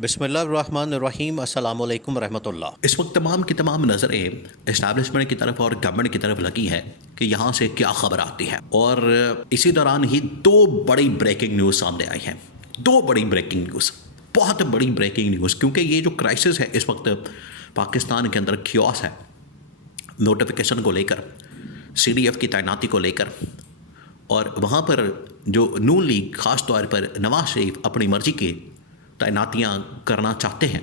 बिस्मिल्लाहिर्रहमानिर्रहीम अस्सलामु अलैकुम रहमतुल्लाह। इस वक्त तमाम की तमाम नज़रें इस्टेब्लिशमेंट की तरफ और गवर्नमेंट की तरफ लगी है कि यहाँ से क्या खबर आती है। और इसी दौरान ही दो बड़ी ब्रेकिंग न्यूज़ सामने आई हैं। दो बड़ी ब्रेकिंग न्यूज़, बहुत बड़ी ब्रेकिंग न्यूज़, क्योंकि ये जो क्राइसिस है इस वक्त पाकिस्तान के अंदर, क्योस है नोटिफिकेशन को लेकर, CDF की तैनाती को लेकर, और वहाँ पर जो नून लीग ख़ास तौर पर नवाज शरीफ अपनी मर्ज़ी की तैनातियाँ करना चाहते हैं।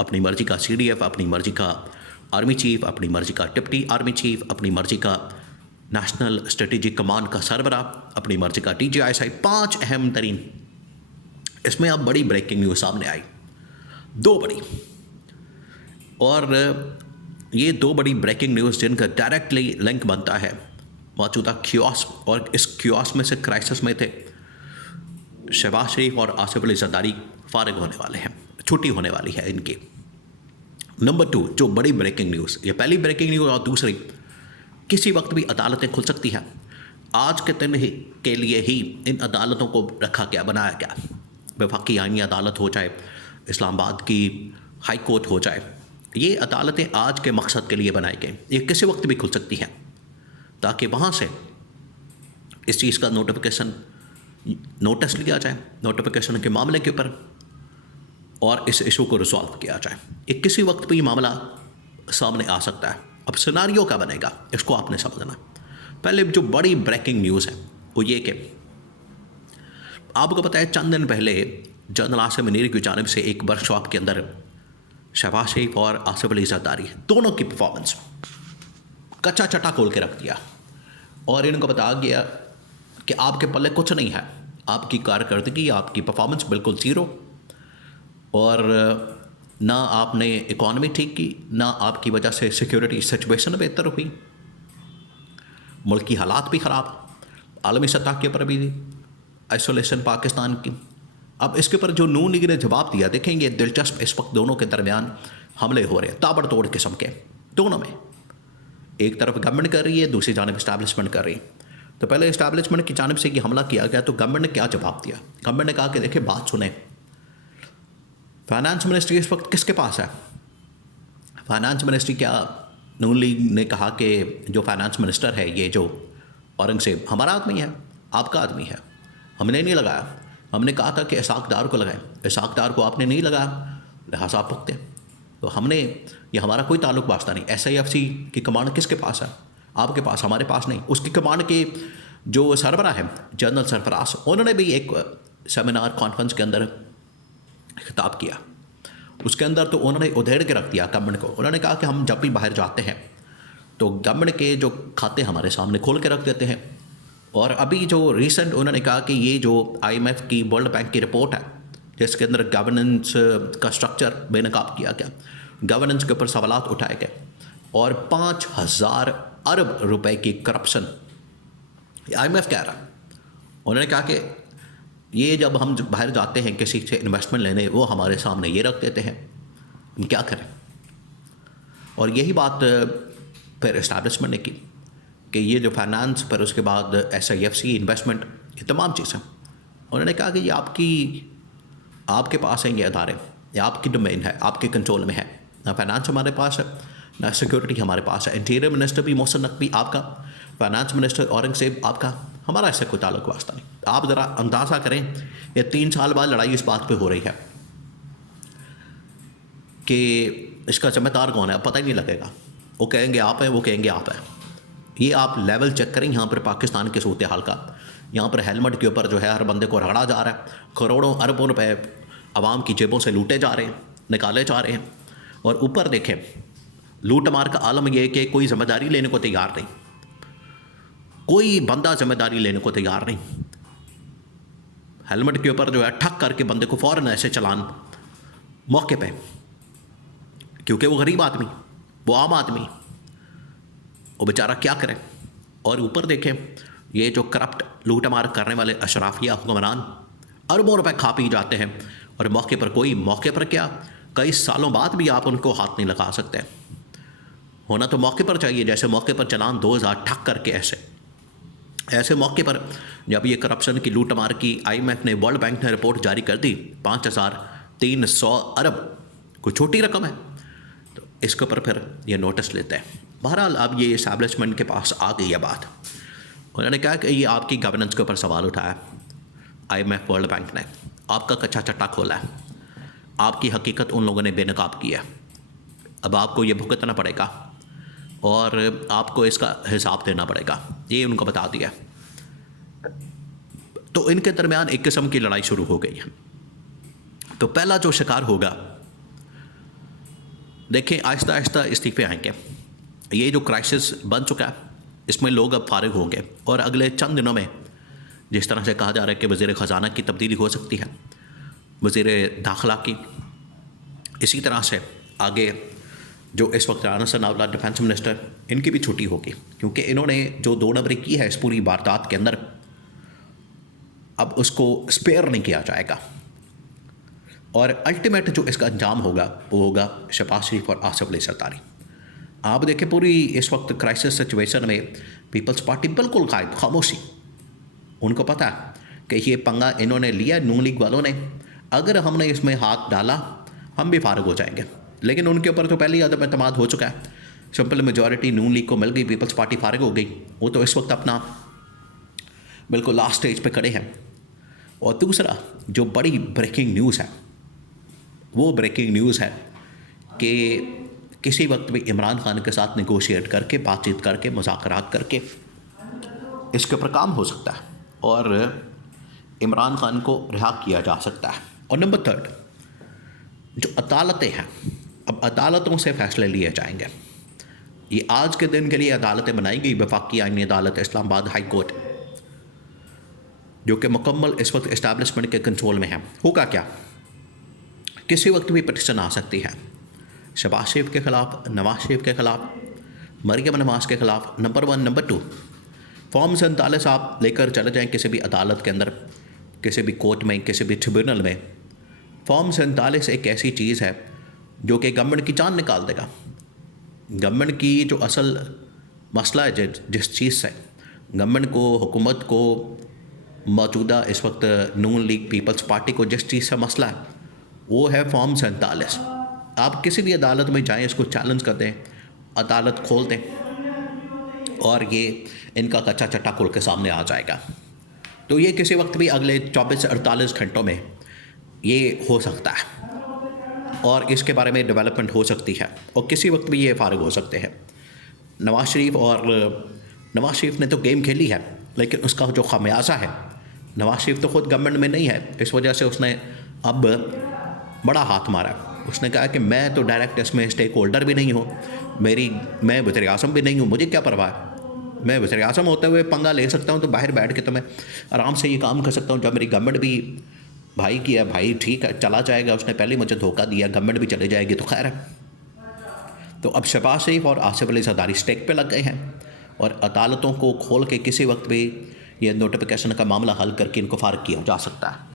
अपनी मर्ज़ी का CDF, अपनी मर्ज़ी का आर्मी चीफ़, अपनी मर्ज़ी का डिप्टी आर्मी चीफ़, अपनी मर्ज़ी का नेशनल स्ट्रेटेजिक कमांड का सरबरा, अपनी मर्ज़ी का DGI, 5 अहम तरीन। इसमें अब बड़ी ब्रेकिंग न्यूज़ सामने आई, दो बड़ी। और ये दो बड़ी ब्रेकिंग न्यूज़ जिनका डायरेक्टली लिंक बनता है मौजूदा क्योस, और इस क्योस में से, क्राइसिस में थे, शहबाज शरीफ और आसिफ अली जरदारी फारिग होने वाले हैं, छुट्टी होने वाली है इनकी। नंबर 2 जो बड़ी ब्रेकिंग न्यूज़, ये पहली ब्रेकिंग न्यूज़, और दूसरी, किसी वक्त भी अदालतें खुल सकती हैं। आज के दिन ही के लिए ही इन अदालतों को रखा गया, बनाया गया। वफाकी आईनी अदालत हो जाए, इस्लामाबाद की हाई कोर्ट हो जाए, ये अदालतें आज के मकसद के लिए बनाई गई। ये किसी वक्त भी खुल सकती हैं, ताकि वहाँ से इस चीज़ का नोटिस लिया जाए, नोटिफिकेशन के मामले के ऊपर, और इस इशू को रिजॉल्व किया जाए। ये किसी वक्त भी मामला सामने आ सकता है। अब सिनारियो क्या बनेगा, इसको आपने समझना। पहले जो बड़ी ब्रेकिंग न्यूज़ है वो ये कि आपको पता है चंद दिन पहले जनरल आसिम मुनीर की जानिब से एक वर्कशॉप के अंदर शहबाज शरीफ और आसिफ अली जरदारी दोनों की परफॉर्मेंस कच्चा चटा खोल के रख दिया, और इनको बताया गया कि आपके पल्ले कुछ नहीं है, आपकी कारकर्दगी, आपकी परफॉर्मेंस बिल्कुल ज़ीरो, और ना आपने इकॉनमी ठीक की, ना आपकी वजह से सिक्योरिटी सिचुएशन बेहतर हुई, मुल्क की हालात भी ख़राब, आलमी सतह के ऊपर भी आइसोलेशन पाकिस्तान की। अब इसके ऊपर जो नून लीग ने जवाब दिया, देखेंगे दिलचस्प, इस वक्त दोनों के दरमियान हमले हो रहे हैं, ताबड़तोड़ किस्म के, दोनों में। एक तरफ गवर्नमेंट कर रही है, दूसरी जानब इस्टेब्लिशमेंट कर रही है। तो पहले इस्टेब्लिशमेंट की जानिब से ये हमला किया गया, तो गवर्नमेंट ने क्या जवाब दिया? गवर्नमेंट ने कहा कि देखिए, बात सुने, फाइनेंस मिनिस्ट्री इस वक्त किसके पास है? फाइनेंस मिनिस्ट्री, क्या नून लीग ने कहा कि जो फाइनेंस मिनिस्टर है, ये जो औरंगजेब, हमारा आदमी है, आपका आदमी है, हमने नहीं लगाया। हमने कहा था कि इसाक डार को लगाएं, इसाक डार को आपने नहीं लगाया, लिहाजा आप भुगते। तो हमने, ये हमारा कोई ताल्लुक वास्ता नहीं। SIFC की कमांड किसके पास है? आपके पास, हमारे पास नहीं। उसकी कमांड के जो सरबरा है, जनरल सरफराज, उन्होंने भी एक सेमिनार कॉन्फ्रेंस के अंदर खिताब किया। उसके अंदर तो उन्होंने उधेड़ के रख दिया गवर्नमेंट को। उन्होंने कहा कि हम जब भी बाहर जाते हैं तो गवर्नमेंट के जो खाते हमारे सामने खोल के रख देते हैं। और अभी जो रिसेंट उन्होंने कहा कि ये जो IMF की, वर्ल्ड बैंक की रिपोर्ट है, जिसके अंदर गवर्नेंस का स्ट्रक्चर बेनकाब किया गया, गवर्नेंस के ऊपर सवालात उठाए गए, और 5,000 अरब रुपए की करप्शन IMF कह रहा। उन्होंने कहा कि ये जब हम बाहर जाते हैं किसी से इन्वेस्टमेंट लेने, वो हमारे सामने ये रख देते हैं, हम क्या करें? और यही बात फिर इस्टेब्लिशमेंट ने की कि ये जो फाइनेंस, पर उसके बाद SIFC, इन्वेस्टमेंट, ये तमाम चीज़ें, उन्होंने कहा कि ये आपके पास हैं ये अदारे, ये आपकी डोमेन है, आपके कंट्रोल में है। ना फाइनेंस हमारे पास है, ना सिक्योरिटी हमारे पास है। इंटीरियर मिनिस्टर भी मोहसिन नकवी आपका, फाइनेंस मिनिस्टर औरंगजेब आपका, हमारा ऐसा कोई ताल्लुक वास्ता नहीं। आप ज़रा अंदाज़ा करें, ये 3 साल बाद लड़ाई इस बात पे हो रही है कि इसका जिम्मेदार कौन है, पता ही नहीं लगेगा। वो कहेंगे आप हैं, वो कहेंगे आप हैं। ये आप लेवल चेक करें यहाँ पर पाकिस्तान के सूरत हाल का। यहाँ पर हेलमेट के ऊपर जो है हर बंदे को रगड़ा जा रहा है, करोड़ों अरबों रुपए आवाम की जेबों से लूटे जा रहे हैं, निकाले जा रहे हैं। और ऊपर देखें, लूट मार का आलम यह है कि कोई जिम्मेदारी लेने को तैयार नहीं, कोई बंदा जिम्मेदारी लेने को तैयार नहीं। हेलमेट के ऊपर जो है ठक करके बंदे को फ़ौरन ऐसे चलान मौके पे, क्योंकि वो गरीब आदमी, वो आम आदमी, वो बेचारा क्या करे। और ऊपर देखें, ये जो करप्ट लूट मार करने वाले अशराफिया हुक्मरान अरबों रुपए खा पी जाते हैं, और मौके पर कोई, मौके पर क्या, कई सालों बाद भी आप उनको हाथ नहीं लगा सकते। होना तो मौके पर चाहिए, जैसे मौके पर चलान 2000 ठक करके, ऐसे मौके पर जब ये करप्शन की लूट मार की IMF ने, वर्ल्ड बैंक ने रिपोर्ट जारी कर दी, 5,000 300 अरब कोई छोटी रकम है, तो इसके ऊपर फिर ये नोटिस लेते हैं। बहरहाल अब ये इस्टेब्लिशमेंट के पास आ गई है बात। उन्होंने कहा कि ये आपकी गवर्नेंस के ऊपर सवाल उठाया, IMF वर्ल्ड बैंक ने आपका कच्चा चट्टा खोला है, आपकी हकीकत उन लोगों ने बेनकाब की है, अब आपको ये भुगतना पड़ेगा और आपको इसका हिसाब देना पड़ेगा, ये उनको बता दिया। तो इनके दरमियान एक किस्म की लड़ाई शुरू हो गई है। तो पहला जो शिकार होगा, देखें आहिस्ता आहिस्ता इस्तीफे आएंगे। ये जो क्राइसिस बन चुका है इसमें लोग अब फारिग होंगे और अगले चंद दिनों में जिस तरह से कहा जा रहा है कि वज़ीर ख़जाना की तब्दीली हो सकती है, वज़ीर दाखिला की, इसी तरह से आगे जो इस वक्त राना सनाउल्लाह डिफेंस मिनिस्टर, इनकी भी छुट्टी होगी, क्योंकि इन्होंने जो 2 नंबरी की है इस पूरी वारदात के अंदर, अब उसको स्पेयर नहीं किया जाएगा। और अल्टीमेट जो इसका अंजाम होगा वो होगा शहबाज शरीफ और आसिफ अली जरदारी। आप देखें पूरी इस वक्त क्राइसिस सिचुएशन में पीपल्स पार्टी बिल्कुल गायब, खामोशी। उनको पता है कि ये पंगा इन्होंने लिया नून लीग वालों ने, अगर हमने इसमें हाथ डाला हम भी फारिग हो जाएंगे। लेकिन उनके ऊपर तो पहले ही अदम एतमाद हो चुका है, सिंपल मेजॉरिटी नून लीग को मिल गई, पीपल्स पार्टी फारिग हो गई। वो तो इस वक्त अपना बिल्कुल लास्ट स्टेज पे खड़े हैं। और दूसरा जो बड़ी ब्रेकिंग न्यूज़ है, वो ब्रेकिंग न्यूज़ है कि किसी वक्त भी इमरान खान के साथ नेगोशिएट करके, बातचीत करके, मुज़ाकरात करके इसके ऊपर काम हो सकता है और इमरान खान को रिहा किया जा सकता है। और नंबर 3, जो अदालतें हैं, अब अदालतों से फ़ैसले लिए जाएंगे। ये आज के दिन के लिए अदालतें बनाई गई, वफाकी आईनी अदालत इस्लामाबाद हाई कोर्ट, जो कि मुकम्मल इस वक्त इस्टेब्लिशमेंट के कंट्रोल में है। होगा क्या, किसी वक्त भी पिटिशन आ सकती है शहबाज शरीफ के ख़िलाफ़, नवाज शरीफ के ख़िलाफ़, मरियम नवाज के ख़िलाफ़। नंबर 1। नंबर 2, फॉर्म 47 आप लेकर चले जाएँ किसी भी अदालत के अंदर, किसी भी कोर्ट में, किसी भी ट्रिब्यूनल में। फॉर्म 47 एक ऐसी चीज़ है जो कि गवर्नमेंट की जान निकाल देगा। गवर्नमेंट की जो असल मसला है, जिस चीज़ से गवर्नमेंट को, हुकूमत को, मौजूदा इस वक्त नून लीग पीपल्स पार्टी को जिस चीज़ से मसला है वो है फॉर्म 47। आप किसी भी अदालत में जाएं, इसको चैलेंज कर दें, अदालत खोल दें और ये इनका कच्चा चट्टा खुल के सामने आ जाएगा। तो ये किसी वक्त भी अगले 24 से 48 घंटों में ये हो सकता है और इसके बारे में डेवलपमेंट हो सकती है और किसी वक्त भी ये फारिग हो सकते हैं। नवाज शरीफ ने तो गेम खेली है, लेकिन उसका जो खमियाजा है, नवाज शरीफ तो ख़ुद गवर्नमेंट में नहीं है, इस वजह से उसने अब बड़ा हाथ मारा। उसने कहा कि मैं तो डायरेक्ट इसमें स्टेक होल्डर भी नहीं हूँ, मैं वज़ीर आज़म भी नहीं हूँ, मुझे क्या परवाह है। मैं वज़ीर आज़म होते हुए पंगा ले सकता हूँ तो बाहर बैठ के तो मैं आराम से ये काम कर सकता हूँ। जब मेरी गवर्नमेंट भी भाई की है, भाई ठीक है चला जाएगा, उसने पहले मुझे धोखा दिया, गवर्नमेंट भी चले जाएगी तो खैर है। तो अब शहबाज शरीफ और आसिफ अली जरदारी स्टेक पे लग गए हैं और अदालतों को खोल के किसी वक्त भी ये नोटिफिकेशन का मामला हल करके इनको फारिग किया जा सकता है।